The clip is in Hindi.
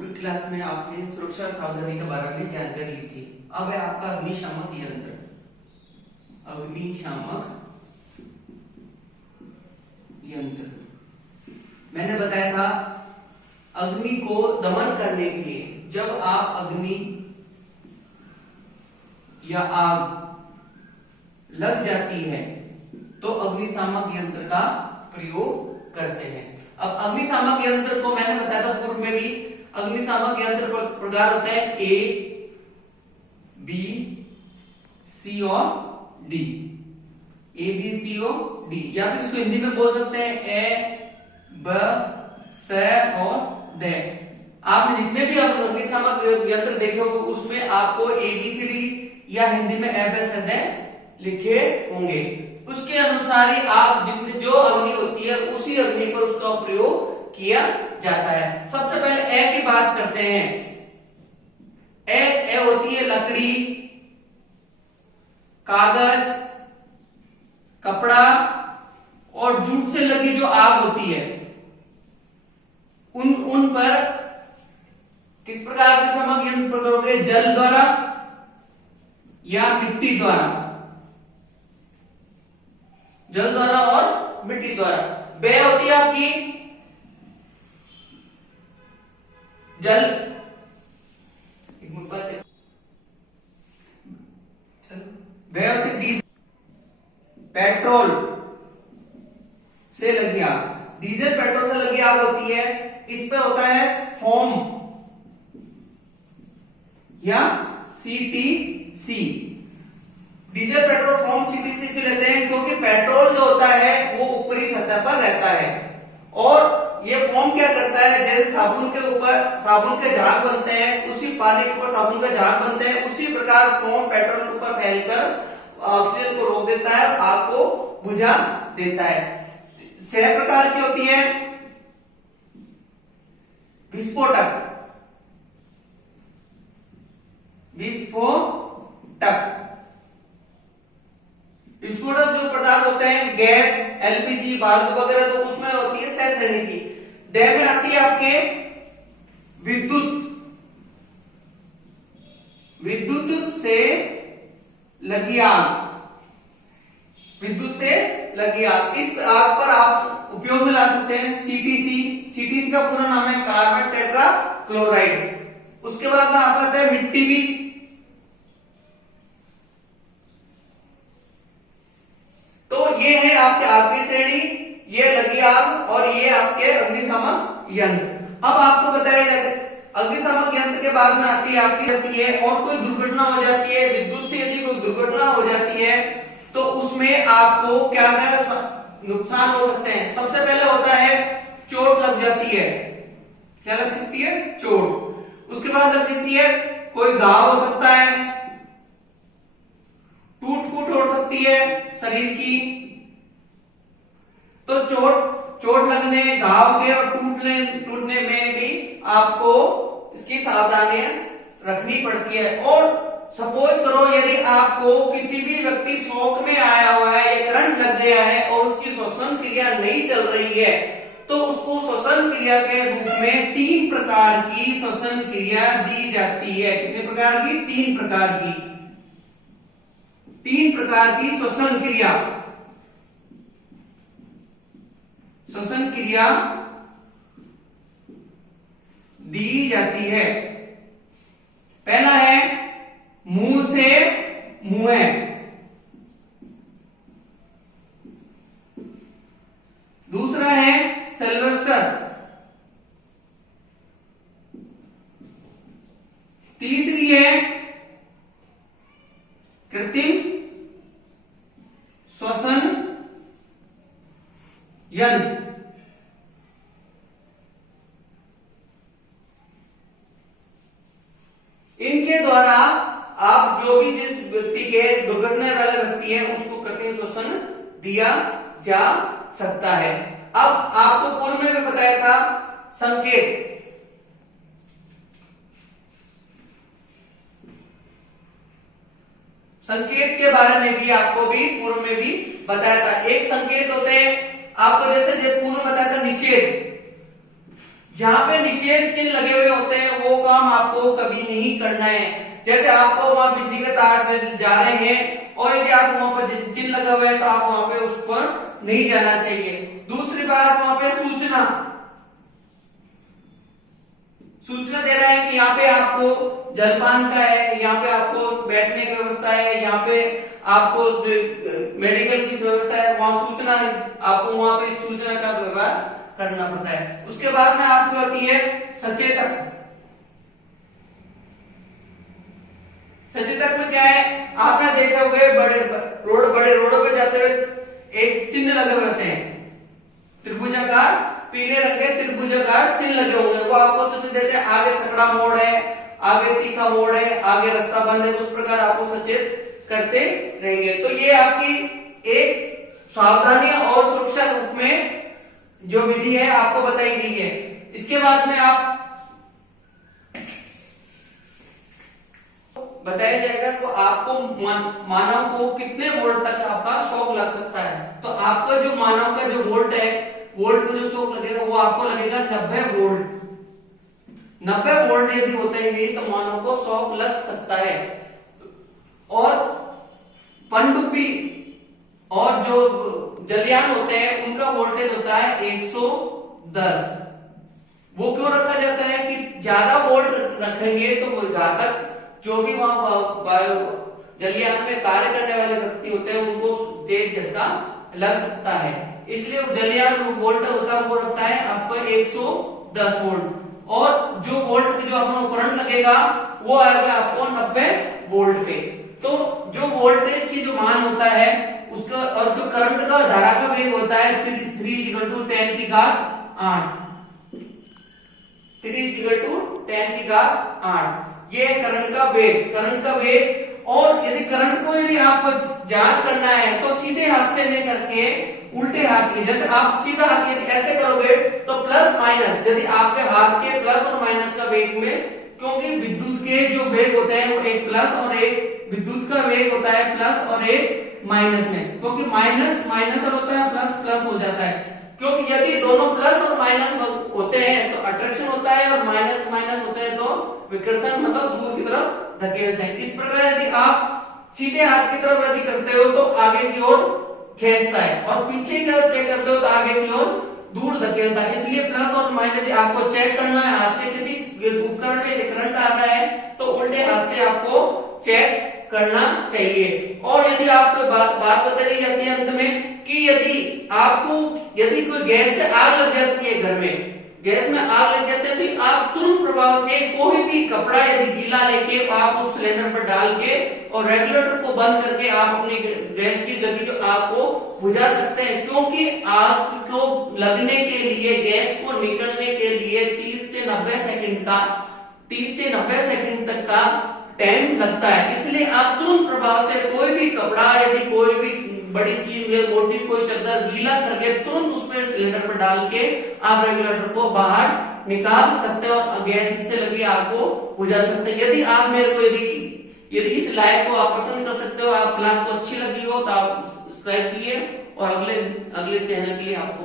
पूरी क्लास में आपने सुरक्षा सावधानी के बारे में जानकारी ली थी। अब है आपका अग्निशामक यंत्र। अग्निशामक यंत्र मैंने बताया था अग्नि को दमन करने के लिए जब आप अग्नि या आग लग जाती है तो अग्निशामक यंत्र का प्रयोग करते हैं। अब अग्निशामक यंत्र को मैंने बताया था पूर्व में भी, अग्निशामक यंत्र प्रकार होते हैं ए, बी, सी और डी। ए, बी, सी और डी, या फिर इसको हिंदी में बोल सकते हैं ए, ब, स और द। आपने जितने भी अग्निशामक यंत्र देखे होंगे उसमें आपको ए, बी, सी, डी या हिंदी में ए, ब, स, द लिखे होंगे। उसके अनुसार ही आप जितने जो अग्नि होती है उसी अग्नि पर उसका प्रयोग किया जाता है। सबसे पहले ए की बात करते हैं। ए होती है लकड़ी, कागज, कपड़ा और जूट से लगी जो आग होती है उन पर किस प्रकार के सामक यंत्र प्रयोग होंगे? जल द्वारा या मिट्टी द्वारा, जल द्वारा और मिट्टी द्वारा। बे होती है आपकी जल, बे होती डीजल, पेट्रोल से लगी आग। डीजल पेट्रोल से लगी आग होती है, इस पे होता है फोम या CTC. Diesel petrol foam CTC से लेते हैं क्योंकि पेट्रोल जो होता है वो ऊपरी सतह पर रहता है और ये फोम क्या करता है, जैसे साबुन के ऊपर साबुन के झाग बनते हैं, उसी पानी के ऊपर साबुन के झाग बनते हैं, उसी प्रकार फोम पेट्रोल के ऊपर फैलकर ऑक्सीजन को रोक देता है, आग को बुझा देता है। 6 प्रकार की होती है विस्फोटक। विस्फोटक विस्फोटक जो पदार्थ होते हैं गैस, एलपीजी, बारूद वगैरह, तो उसमें होती है 6 श्रेणी की। ड में आती है आपके विद्युत। विद्युत से लगी आग। विद्युत से लगी आग, इस आग पर आप उपयोग में ला सकते हैं सीटीसी। सीटीसी का पूरा नाम है कार्बन टेट्रा क्लोराइड। उसके बाद आप आते हैं मिट्टी भी। तो ये है आपके आग की श्रेणी, ये लगी आग और ये आपके अग्निशामक यंत्र। अब आपको बताया जाता है अग्निशामक यंत्र के बाद में आती है आपकी है और कोई दुर्घटना हो जाती है, विद्युत से यदि कोई दुर्घटना हो जाती है तो उसमें आपको क्या नुकसान हो सकते हैं। सबसे पहले होता है चोट लग जाती है। क्या लग सकती है? चोट। उसके बाद लग सकती है कोई घाव हो सकता है, टूट फूट हो सकती है शरीर की। तो चोट लगने, घाव के और टूटने में भी आपको इसकी सावधानियां रखनी पड़ती है। और सपोज करो यदि आपको किसी भी व्यक्ति शौक में आया हुआ है या करंट लग गया है और उसकी श्वसन क्रिया नहीं चल रही है तो उसको श्वसन क्रिया के रूप में 3 प्रकार की श्वसन क्रिया दी जाती है। कितने प्रकार की? 3 प्रकार की। 3 प्रकार की श्वसन क्रिया दी जाती है। पहला है मुंह से मुंह। दूसरा है सेल्वेस्टर। तीसरी है कृत्रिम श्वसन यंत्र। इनके द्वारा आप जो भी जिस व्यक्ति के दुर्घटना वाले व्यक्ति है उसको कृत्रिम श्वसन दिया जा सकता है। अब आपको पूर्व में बताया था संकेत। संकेत के बारे में भी आपको भी पूर्व में भी बताया था। एक संकेत होते हैं आपको, जैसे पूर्व में बताया था निषेध। जहां पे निषेध चिन्ह लगे हुए होते हैं काम आपको कभी नहीं करना है। जैसे आपको वहां बिजली का तार जा रहे हैं और यदि आप वहां पर चिन्ह लगा हुआ है तो आप वहां पे उस पर नहीं जाना चाहिए। दूसरी बात, वहां पे सूचना दे रहा है कि यहाँ पे आपको जलपान का है, यहाँ पे आपको बैठने की व्यवस्था है, यहाँ पे आपको मेडिकल की व्यवस्था है, वहां सूचना, आपको वहां पे सूचना का व्यवहार करना पड़ता है। उसके बाद में आपको आती है सचेतक। सचेतक में क्या है, आपने देखे होंगे बड़े रोड पे जाते हुए एक चिन्ह लगे हुए होते हैं, त्रिभुजाकार, पीले रंग के त्रिभुजाकार चिन्ह लगे होंगे, वो आपको सचेत देते हैं आगे सकड़ा मोड़ है, आगे तीखा मोड़ है, आगे रास्ता बंद है, उस प्रकार आपको सचेत करते रहेंगे। तो ये आपकी एक सावधानी और सुरक्षा रूप में जो विधि है आपको बताई गई है। इसके बाद में आप बताया जाएगा तो आपको मानव को कितने वोल्ट तक आपका शॉक लग सकता है। तो आपका जो मानव का जो वोल्ट है, वोल्ट को जो शॉक लगेगा वो आपको लगेगा 90 वोल्ट। 90 वोल्ट यदि होते हैं तो मानव को शॉक लग सकता है। और पनडुब्बी और जो जलयान होते हैं उनका वोल्टेज होता है 110। वो क्यों रखा जाता है कि ज्यादा वोल्ट रखेंगे तो वो घातक जो भी वहां जलयान में कार्य करने वाले व्यक्ति होते हैं उनको तेज झटका लग सकता है, इसलिए जलयान वोल्ट होता है वो रखता है आपको 110 वोल्ट। और जो वोल्ट जो अपना करंट लगेगा वो आएगा आपको 90 वोल्ट पे। तो जो वोल्टेज की जो मान होता है उसका, और जो करंट का धारा का वेग होता है 3 × 10⁸ ये करंट का वेग। और यदि करंट को यदि आप जांच करना है तो सीधे हाथ से नहीं करके उल्टे हाथ की, जैसे आप सीधा हाथ यदि ऐसे करोगे तो प्लस माइनस, यदि आपके हाथ के प्लस और माइनस का वेग में, क्योंकि विद्युत के जो वेग होते हैं वो एक प्लस और एक, विद्युत का वेग होता है प्लस और एक माइनस में, क्योंकि माइनस माइनस होता है प्लस प्लस हो जाता है। क्योंकि यदि दोनों प्लस और माइनस होते हैं तो अट्रैक्शन होता है और माइनस माइनस होते हैं तो विकर्षण, मतलब दूर की तरफ धकेलते हैं। इस प्रकार यदि आप सीधे हाथ की तरफ यदि करते हो तो आगे की ओर खींचता है और पीछे की तरफ चेक करते हो तो आगे की ओर दूर धकेलता है। इसलिए प्लस और माइनस यदि आपको चेक करना है हाथ से, किसी उपकरण में करंट आ रहा है तो उल्टे हाथ से आपको चेक करना चाहिए। और यदि आपको बात बताई जाती है अंत में कि यदि कोई गैस से आग लग जाती है, घर में गैस में आग लग जाती है तो आप तुरंत प्रभाव से कोई भी कपड़ा यदि गीला लेके आप उस सिलेंडर पर डाल के और रेगुलेटर को बंद करके आप अपनी गैस की गति जो आग को बुझा सकते हैं। क्योंकि आग को लगने के लिए, गैस को निकलने के लिए 30 से 90 सेकंड तक का टाइम लगता है। इसलिए आप तुरंत प्रभाव से कोई भी कपड़ा, यदि कोई भी बड़ी चीज है, मोटी कोई चादर गीला करके तुरंत उसमें सिलेंडर पर डाल के आप रेगुलेटर को बाहर निकाल सकते हैं और गैस से लगी आग को बुझा सकते हैं। यदि आप मेरे को यदि इस लाइव को आप पसंद कर सकते हो, आप क्लास को अच्छी लगी हो तो आप सब्सक्राइब कीजिए और अगले चैनल के लिए आपको